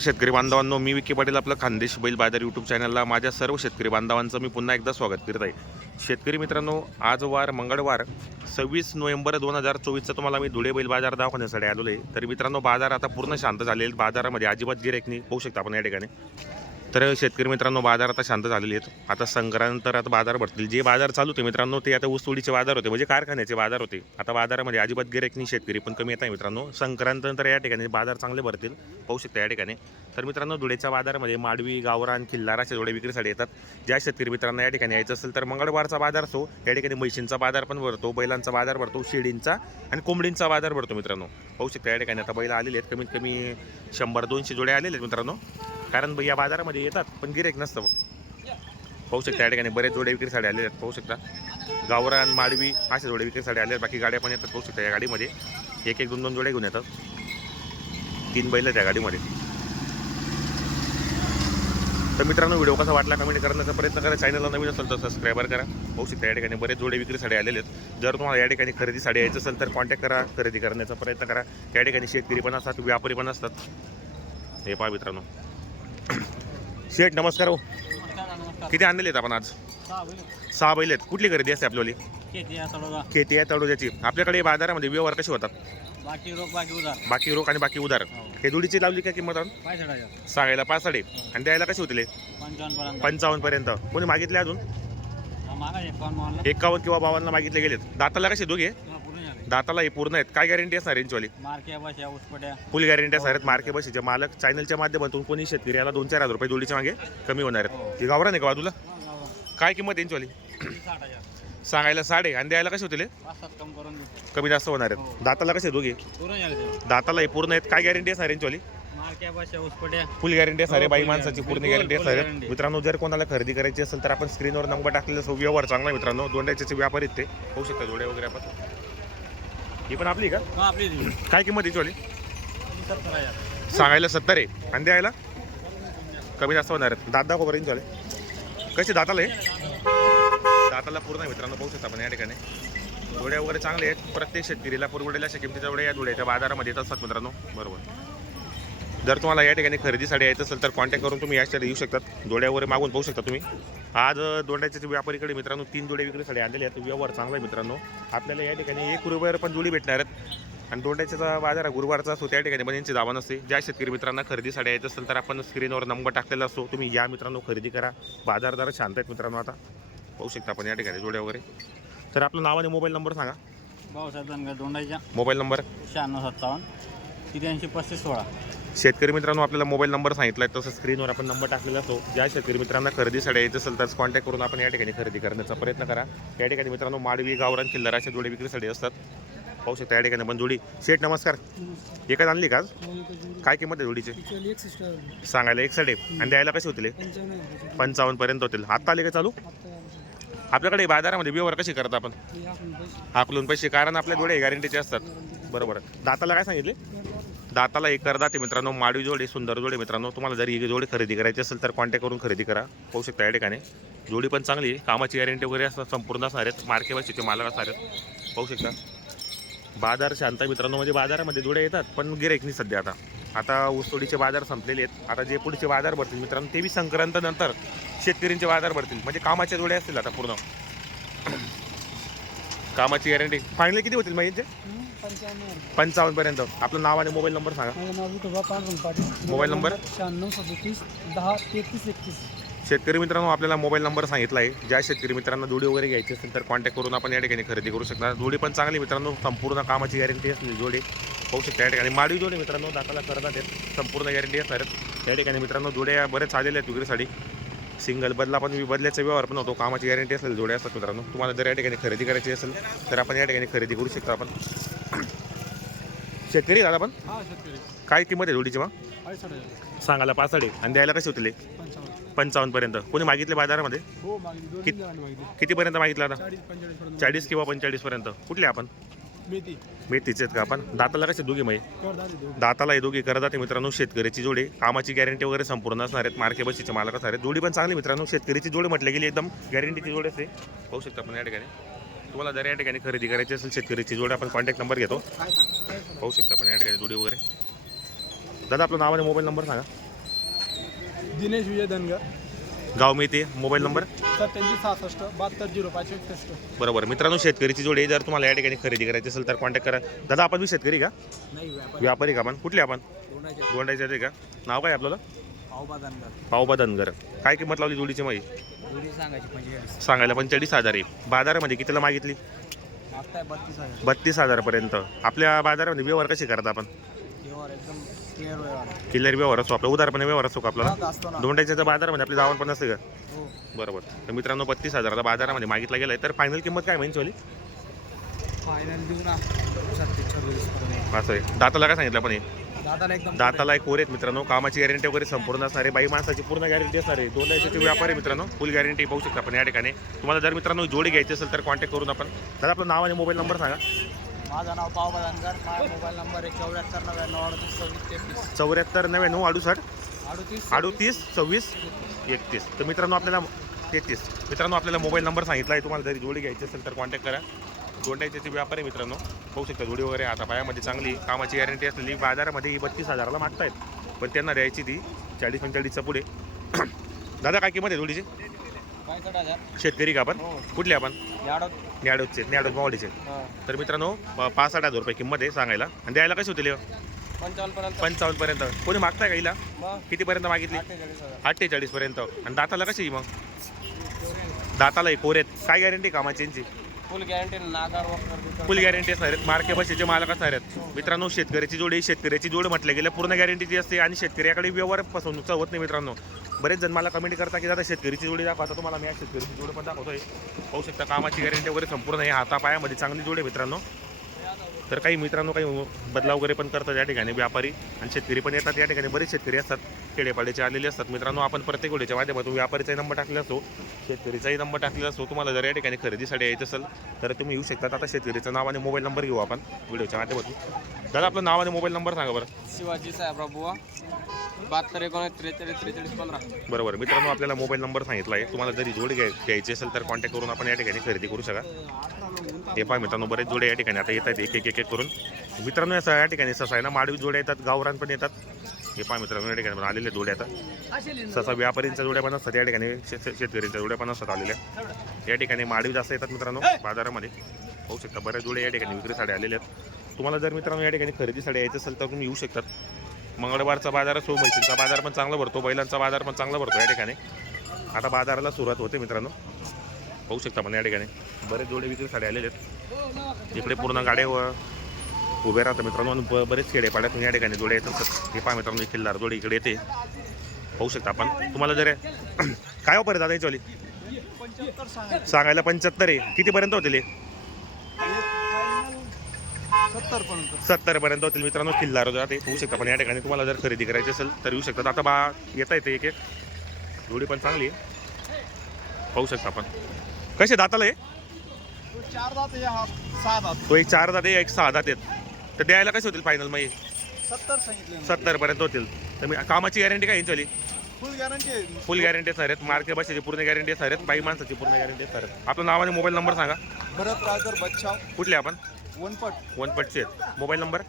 शेतकरी बांधवांनो मी विकी पाटील आपलं खानदेश बैल बाजार यूट्यूब चॅनलला माझ्या सर्व शेतकरी बांधवांचं मी पुन्हा एकदा स्वागत करत आहे. शेतकरी मित्रांनो आज वार मंगळवार सव्वीस नोव्हेंबर दोन हजार चोवीसचा तुम्हाला मी धुळे बैल बाजार दाखवण्यासाठी आलेलो आहे. तर मित्रांनो बाजार आता पूर्ण शांत झालेले बाजारामध्ये अजिबात गिरेक नाही. होऊ शकता आपण या ठिकाणी. तर शेतकरी मित्रांनो बाजार आता शांत झालेले आहेत. आता संक्रांत आता बाजार भरतील. जे बाजार चालू होते मित्रांनो ते आता ऊसतोडीचे बाजार होते म्हणजे कारखान्याचे बाजार होते. आता बाजारामध्ये अजिबात गिरेक नाही शेतकरी पण कमी येत आहे मित्रांनो. संक्रांतनंतर या ठिकाणी बाजार चांगले भरतील पाहू शकता या ठिकाणी. तर मित्रांनो धुळेच्या बाजारामध्ये माडवी गावरान खिल्लार अशा जोडे विक्रीसाठी येतात. ज्या शेतकरी मित्रांना या ठिकाणी यायचं असेल तर मंगळवारचा बाजार असतो. या ठिकाणी म्हैशींचा बाजार पण भरतो बैलांचा बाजार भरतो शेळींचा आणि कोंबडींचा बाजार भरतो मित्रांनो. पाहू शकता या ठिकाणी आता बैल आलेले आहेत. कमीत कमी शंभर दोनशे जोडे आलेले आहेत मित्रांनो. कारण या बाजारामध्ये येतात पण गिरेक नसतं. पाहू शकता या ठिकाणी बरेच जोडे विक्रीसाठी आलेले आहेत पाहू शकता. गावरान माडवी असे जोडे विक्रीसाठी आले आहेत बाकी गाड्या पण येतात पाहू शकता या गाडीमध्ये. एक एक दोन दोन जोडे घेऊन येतात. तीन बैल आहेत गाडीमध्ये. तर मित्रांनो व्हिडिओ कसा वाटला कमेंट करण्याचा प्रयत्न करा. चॅनलला नवीन असेल तर सबस्क्राईबर करा. होऊ शकता या ठिकाणी बरेच जोडे विक्रीसाठी आलेले आहेत. जर तुम्हाला या ठिकाणी खरेदीसाठी यायचं असेल तर कॉन्टॅक्ट करा खरेदी करण्याचा प्रयत्न करा. या ठिकाणी शेतकरी पण असतात व्यापारी पण असतात. हे पहा मित्रांनो. शेठ नमस्कार हो. किती आणलेले आहेत आपण आज? सहा बैल आहेत. कुठली खरेदी असते आपल्याली खेती आहे तळोजाची. आपल्याकडे बाजारामध्ये व्यवहार कसे होतात? बाकी रोग बाकी उधार बाकी रोख आणि बाकी उधार. हे जोडीची लावली काय किंमत सांगायला पाच साडे आणि द्यायला कसे होतील पंचावन्न पर्यंत. कोणी मागितले अजून? एकावन्न किंवा बावन्न मागितले गेलेत. दाताला कसे दोघे? दाताला हे पूर्ण आहेत. काय गॅरंटी असणार उसपट्या. फुल गॅरंटी असणार आहेत मार्के बसीचे मालक चॅनलच्या माध्यमातून कोणी शेतकरी याला दोन चार हजार रुपये जोडीच्या मागे कमी होणार आहेत. ही. गावरा नाही का बाजूला? काय किंमत साठ हजार. सांगायला साडे. आणि द्यायला कसे होतील हे? कम जास्त होणार आहेत. दाताला कसे दोघे? दाताला हे पूर्ण आहेत. काय गॅरंटी असणार उसपट्या. फुल गॅरंटी असणार आहे हो, बाई माणसाची. पूर्ण गॅरंटी असणार आहे. मित्रांनो जर कोणाला खरेदी करायची असेल तर आपण स्क्रीनवर नंबर टाकलेला व्यवहार चांगला मित्रांनो. दोंड्याचे व्यापारी ते. होऊ शकतात जोड्या वगैरे आपण. ही पण आपली का? आपली दिली काय किंमत याची वाली? सत्तर हजार सांगायला सत्तर आहे. आणि द्यायला कमी जास्त होणार आहेत. दात दाखव बरं चालेल कसे दाताला आहे? दाताला पूर्ण आहे मित्रांनो पाहू शकता आपण या ठिकाणी. जोड्या वगैरे चांगले आहेत. प्रत्येक शेतकरीला पुरवडेल्या अशा किमतीच्या जोड्या या जोड्याच्या बाजारामध्ये येत असतात मित्रांनो. बरोबर. जर तुम्हाला या ठिकाणी खरेदीसाठी यायचं असेल तर कॉन्टॅक्ट करून तुम्ही यासाठी येऊ शकतात. जोड्या वगैरे मागून पाहू शकता तुम्ही. आज दोंड्याच्या व्यापारीकडे मित्रांनो तीन जोडे विक्रीसाठी आलेले आहेत. व्यवहार चांगला आहे मित्रांनो. आपल्याला या ठिकाणी एक रुपयावर पण जोडी भेटणार आहेत. आणि दोंड्याचा बाजार गुरुवारचा असतो त्या ठिकाणी पण यांची दावा नसते. ज्या शेतकरी मित्रांना खरेदीसाठी यायचं असेल तर आपण स्क्रीनवर नंबर टाकलेला असतो. तुम्ही या मित्रांनो खरेदी करा. बाजार जरा शांत आहेत मित्रांनो आता. पाहू शकता आपण या ठिकाणी जोड्या वगैरे. तर आपलं नाव आणि मोबाईल नंबर सांगा. भाऊसाहेब धनगर दोंडाईच्या. Mobile number. शहाण्णव सत्तावन्न तिऱ्याऐंशी पस्तीस सोळा. शेतकरी मित्रांनो आपल्याला मोबाईल नंबर सांगितला आहे तसं स्क्रीनवर आपण नंबर टाकलेला असतो. ज्या शेतकरी मित्रांना खरेदीसाठी यायचं असेल तर कॉन्टॅक्ट करून आपण या ठिकाणी खरेदी करण्याचा प्रयत्न करा. या ठिकाणी मित्रांनो माडवी गावरान किल्लर अशा जोडी विक्रीसाठी असतात. पाहू शकता या ठिकाणी पण जोडी. शेठ नमस्कार. एकच आणली का काय किंमत आहे जोडीचे? सांगायला एक साडे आणि द्यायला कसे होतील पंचावन्नपर्यंत पंचावन्न पर्यंत होतील. आत्ता आले का चालू? आपल्याकडे बाजारामध्ये व्यवहार कशी करता आपण? हाकलून पैसे. कारण आपल्या जोडे गॅरंटीचे असतात. बरोबर. दाताला काय सांगितले? दाताला एक करदा ते मित्रांनो. माडवी जोडे सुंदर जोडे मित्रांनो. तुम्हाला जर ही जोडी खरेदी करायची असेल तर कॉन्टॅक्ट करून खरेदी करा. पाहू शकता या ठिकाणी. जोडी पण चांगली आहे. कामाची गॅरंटी वगैरे असतात संपूर्ण असणार आहेत. मार्केटवरची ते मालक असणार आहेत. पाहू शकता. बाजार शांत आहे मित्रांनो. म्हणजे बाजारामध्ये जोड्या येतात पण गिरेकनी सध्या आता. आता ऊसतोडीचे बाजार संपलेले आहेत. आता जे पुढचे बाजार भरतील मित्रांनो ते बी संक्रांत नंतर शेतकऱ्यांचे बाजार भरतील. म्हणजे कामाच्या जोड्या असतील आता पूर्ण. कामाची गॅरंटी फायनली किती होतील माहिती पंचावन्न पर्यंत. आपलं नाव आणि मोबाईल नंबर सांगा. माझं नाव विठोबा पांडुरंग पाटील. Mobile number? शहाण्णव सदोतीस दहा तेहतीस एकतीस. शेतकरी मित्रांनो आपल्याला मोबाईल नंबर सांगितला आहे. ज्या शेतकरी मित्रांना जोडी वगैरे घ्यायची असेल तर कॉन्टॅक्ट करून आपण या ठिकाणी खरेदी करू शकता जोडी पण चांगली मित्रांनो. संपूर्ण कामाची गॅरंटी असली जोडी. पाहू शकता या ठिकाणी. माडवी जोडी मित्रांनो दाताला करतात आहेत संपूर्ण गॅरंटी असणार आहेत. या ठिकाणी मित्रांनो जोड्या बरेच आलेल्या आहेत विक्रीसाठी. सिंगल बदला पण बदल्याचा व्यवहार पण होतो. कामाची गॅरंटी असलेल्या जोड्या असतात मित्रांनो. तुम्हाला जर या ठिकाणी खरेदी करायची असेल तर आपण या ठिकाणी खरेदी करू शकतो आपण. शेतकरी दादा पण? हा शेतकरी. काय किंमत आहे जोडीची मग? अडीच हजार. सांगायला आणि द्यायला कसे होतील? पंचावन्न. पंचावन्न पर्यंत. कोणी मागितले बाजारामध्ये? हो मागणी दोन कित- जणांनी मागितली. कितीपर्यंत मागितलं आता चाळीस पंचेचाळीस पर्यंत चाळीस किंवा पंचेचाळीस पर्यंत कुठले आपण? मेथी. मेथीचे आहेत का आपण? दाताला कसे दोघी माही कर झाली दोन दाताला हे दोघी करत आहे मित्रांनो शेतकऱ्याची जोडी. कामाची गॅरंटी वगैरे संपूर्ण असणार आहेत. मार्के बसीचे मालक असणार आहेत. जोडी पण चांगली मित्रांनो. शेतकरीची जोडी म्हटलं गेली एकदम गॅरंटीची जोडी असते. पाहू शकता आपण या ठिकाणी. तुम्हाला जर या ठिकाणी खरेदी करायची असेल शेतकरीची जोडी आपण कॉन्टॅक्ट नंबर घेतो. पाहू शकता आपण या ठिकाणी जोडी वगैरे. दादा आपलं नाव आणि मोबाईल नंबर सांगा. दिनेश विजय धनगर. गाव मिळते मोबाईल नंबर सत्याऐंशी सहासष्ट बहात्तर झिरो पाचशे एकसष्ट. बरोबर. मित्रांनो शेतकरीची जोडी. जर तुम्हाला या ठिकाणी खरेदी करायची असेल तर कॉन्टॅक्ट करा. दादा आपण बी शेतकरी का? नाही व्यापारी. का आपण? कुठले आपण? गोंडायचे का? नाव काय आपल्याला पावबा धनगर काय किंमत लावली जोडीची जोडी सांगायची सांगायला पंचेचाळीस हजार आहे. बाजारामध्ये कितीला मागितली? बत्तीस हजार. बत्तीस हजारपर्यंत. आपल्या बाजारामध्ये व्यवहार कसे करता आपण? क्लिअर व्यवहार. असतो आपला. उदारपणे व्यवहार असतो का आपल्याला? दोंडाच्या बाजारामध्ये आपली दावण पण असते का? हो. बरोबर. तर मित्रांनो बत्तीस हजाराला बाजारामध्ये मागितला गेलाय. तर फायनल किंमत काय माहिती वाली फायनल देऊ ना. असं आहे. दाताला काय सांगितलं आपण हे? दाताला एक आहेत मित्रांनो. कामाची गॅरंटी वगैरे संपूर्ण असणार आहे. बाई माणसाची पूर्ण गॅरंटी असणार आहे. दोन लाखाचे व्यापारी मित्रांनो. फुल गॅरंटी पाहू शकता आपण या ठिकाणी. तुम्हाला जर मित्रांनो जोडी घ्यायची असेल तर कॉन्टॅक्ट करून आपण. दादा आपलं नाव आणि मोबाईल नंबर सांगा. माझं नाव पावबा धनगर माझा मोबाईल नंबर आहे चौऱ्याहत्तर नव्याण्णव अडतीस सव्वीस तेहतीस. चौऱ्याहत्तर नव्याण्णव अडुसष्ट? अडतीस अडुतीस सव्वीस एकतीस. तर मित्रांनो आपल्याला तेहतीस. मित्रांनो आपल्याला मोबाईल नंबर सांगितला आहे. तुम्हाला जरी जोडी घ्यायची असेल तर कॉन्टॅक्ट करा. जोड्याचे व्यापारी मित्रांनो पाहू शकता जोडी वगैरे आता पायामध्ये चांगली कामाची गॅरंटी असलेली बाजारामध्ये ही बत्तीस हजाराला मागतायत. पण त्यांना द्यायची ती चाळीस पंचेचाळीसच्या पुढे. दादा काय किंमत आहे जोडीची? शेतकरी का आपण? हो. कुठले आपण? याडो न्याडोचे न्याडोच मावडीचे तर मित्रांनो पाच साठ हजार रुपये किंमत आहे सांगायला. आणि द्यायला कशी होतील पंचावन्न पर्यंत. कोणी मागताय का हिला? कितीपर्यंत मागितली? अठ्ठेचाळीस पर्यंत आणि दाताला कशी मग? दाताला एक कोरेत. काय गॅरंटी कामाची यांची? फुल गॅरंटी नागार फुल गॅरंटी असणार आहेत. मार्के बसेचे मालक असणार आहेत. मित्रांनो शेतकऱ्याची जोडी शेतकऱ्याची जोड म्हटलं गेलं पूर्ण गॅरंटीची असते आणि शेतकऱ्याकडे व्यवहार फसवणूकचा होत नाही मित्रांनो. बरेच जण मला कमेंट करता की दादा शेतकरीची जोडी दाखवा. आता तुम्हाला मी या शेतकरीची जोडी पण दाखवतोय. पाहू शकता कामाची गॅरंटी वगैरे संपूर्ण आहे हातापायामध्ये चांगली जोड आहे मित्रांनो. तर काही मित्रांनो काही बदलाव वगैरे पण करतात या ठिकाणी व्यापारी आणि शेतकरी पण येतात. या ठिकाणी बरेच शेतकरी असतात. खेडेपाड्याचे आलेले असतात. मित्रांनो आपण प्रत्येक वेळेच्या माध्यमातून व्यापारीचाही नंबर टाकलेला असतो शेतकरीचाही नंबर टाकलेला असतो. तुम्हाला जर या ठिकाणी खरेदीसाठी यायचं असेल तर तुम्ही येऊ शकतात. आता शेतकरीचं नाव आणि मोबाईल नंबर घेऊ आपण व्हिडिओच्या माध्यमातून. दादा आपलं नाव आणि मोबाईल नंबर सांगा बरं. शिवाजी साहेबराव बुवा बहात्तर एकोणीस त्रेचाळीस त्रेचाळीस पंधरा. बरोबर. मित्रांनो आपल्याला मोबाईल नंबर सांगितला आहे. तुम्हाला जरी जोडी घ्याय घ्यायची असेल तर कॉन्टॅक्ट करून आपण या ठिकाणी खरेदी करू शका हे पहा मित्रांनो बरेच जोडे या ठिकाणी आता येत आहेत एक एक एक एक करून. मित्रांनो या या ठिकाणी ससा आहे ना माडवी जोड्या येतात गावरान पण येतात. हे पहा मित्रांनो या ठिकाणी पण आलेले जोड्या आता. ससा व्यापारींच्या जोड्या पण असतात या ठिकाणी शेत शेतकऱ्यांच्या जोड्या पण असतात आलेल्या. या ठिकाणी माडवी जास्त येतात मित्रांनो बाजारामध्ये. होऊ शकता बऱ्याच जोड्या या ठिकाणी विक्रीसाठी आलेल्या आहेत. तुम्हाला जर मित्रांनो या ठिकाणी खरेदीसाठी यायचं असेल तर तुम्ही येऊ शकतात. मंगळवारचा बाजार असो म्हैसींचा बाजार पण चांगला भरतो बैलांचा बाजार पण चांगला भरतो या ठिकाणी. आता बाजाराला सुरुवात होते मित्रांनो. पाहू शकता पण या ठिकाणी. बरेच जोडे विक्रीसाठी आलेले आहेत. इकडे पूर्ण गाड्या व- उभे राहतात मित्रांनो. आणि ब- बरेच खेडेपाड्यातून या ठिकाणी जोडे येतात. हे पहा मित्रांनो खिल्लार जोडी इकडे येते. पाहू शकता आपण. तुम्हाला जर काय ऑफर आहे दादा याच्यावाली? सांगायला पंच्याहत्तर आहे. कितीपर्यंत होतील? सत्तर पर्यंत होतील मित्रांनो. किल्लार जाते होऊ शकता पण या ठिकाणी. तुम्हाला जर खरेदी करायची असेल तर येऊ शकतात. आता बा येता येते एक एक. जोडी पण चांगली आहे. पाहू शकता आपण. कसे दाताला आहे चार दात या सहा दात. तो एक चार दाते एक सहा दात आहेत. तर द्यायला कसे होतील फायनल मग हे? सत्तर सांगितले सत्तर पर्यंत होतील. तर मी कामाची गॅरंटी काय यांची फुल गॅरंटी आहे. फुल गॅरंटी असणार आहेत. मार्के बसायची पूर्ण गॅरंटी असणार आहेत. बाई माणसाची पूर्ण गॅरंटी असणार आहेत. आपलं नाव आणि मोबाईल नंबर सांगा. भरत राजर बच्चाव कुठले आपण? वनपट. वनपटचे आहेत. मोबाईल नंबर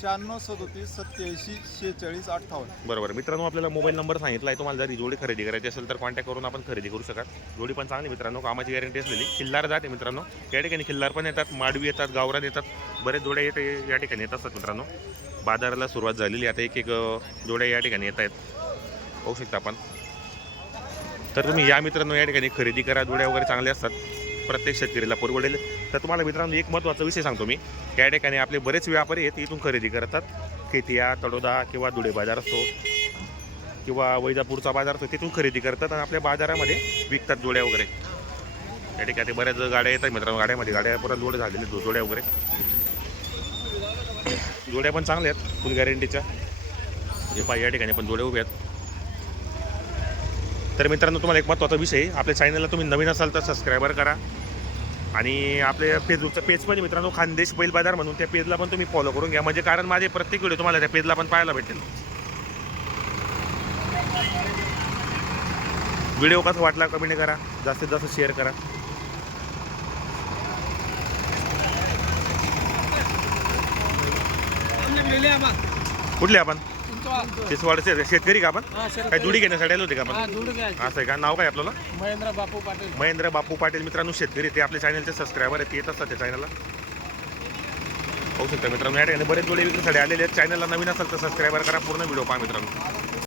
शहाण्णव सदोतीस सत्याऐंशी शेहेचाळीस अठ्ठावन्न. बरोबर. मित्रांनो आपल्याला मोबाईल नंबर सांगितला आहे. तुम्हाला जरी जोडी खरेदी करायची असेल तर कॉन्टॅक्ट करून आपण खरेदी करू शकाल. जोडी पण चांगली मित्रांनो. कामाची गॅरंटी असलेली. खिल्लार जाते मित्रांनो. या ठिकाणी खिल्लार पण येतात. माडवी येतात गावरान येतात. बरेच जोड्या येते या ठिकाणी येत असतात मित्रांनो. बाजाराला सुरुवात झालेली आता एक एक जोड्या या ठिकाणी येत आहेत. पाहू शकता आपण. तर तुम्ही या मित्रांनो या ठिकाणी खरेदी करा. जोड्या वगैरे चांगल्या असतात. प्रत्येक शेतकरीला परवडेल तर तुम्हाला मित्रांनो एक महत्त्वाचा विषय सांगतो मी. त्या ठिकाणी आपले बरेच व्यापारी आहेत इथून खरेदी करतात. खेतिया तडोदा किंवा धुळे बाजार असतो. किंवा वैजापूरचा बाजार असतो तिथून खरेदी करतात आणि आपल्या बाजारामध्ये विकतात जोड्या वगैरे. त्या ठिकाणी बऱ्याच गाड्या येतात मित्रांनो गाड्यामध्ये. गाड्या परत लोड झालेले जोड्या वगैरे. जोड्या पण चांगल्या आहेत फुल गॅरंटीच्या हे पाहिजे या ठिकाणी पण जोड्या उभ्या आहेत. तर मित्रांनो तुम्हाला एक महत्त्वाचा विषय आपल्या चॅनलला तुम्ही नवीन असाल तर सबस्क्रायबर करा. आणि आपल्या फेसबुकचं पेज पण मित्रांनो खानदेश बैल बाजार म्हणून. त्या पेजला पण तुम्ही फॉलो करून घ्या. म्हणजे कारण माझे प्रत्येक व्हिडिओ तुम्हाला त्या पेजला पण पाहायला भेटेल. व्हिडिओ कसा वाटला कमेंट करा. जास्तीत जास्त शेअर करा. कुठले आपण? तिसवाडचे शेतकरी का आपण? काय जुडी घेण्यासाठी आले होते का आपण? असं आहे का? नाव काय आपल्याला? महेंद्र बापू पाटील. महेंद्र बापू पाटील. मित्रांनो शेतकरी ते आपल्या चॅनलचे सबस्क्रायबर आहेत. ते येत असतात त्या चॅनलला पाहू शकता मित्रांनो या ठिकाणी बरेच जोडे विक्रीसाठी आलेले आहेत. चॅनलला नवीन असेल तर सबस्क्रायबर करा. पूर्ण व्हिडिओ पहा मित्रांनो.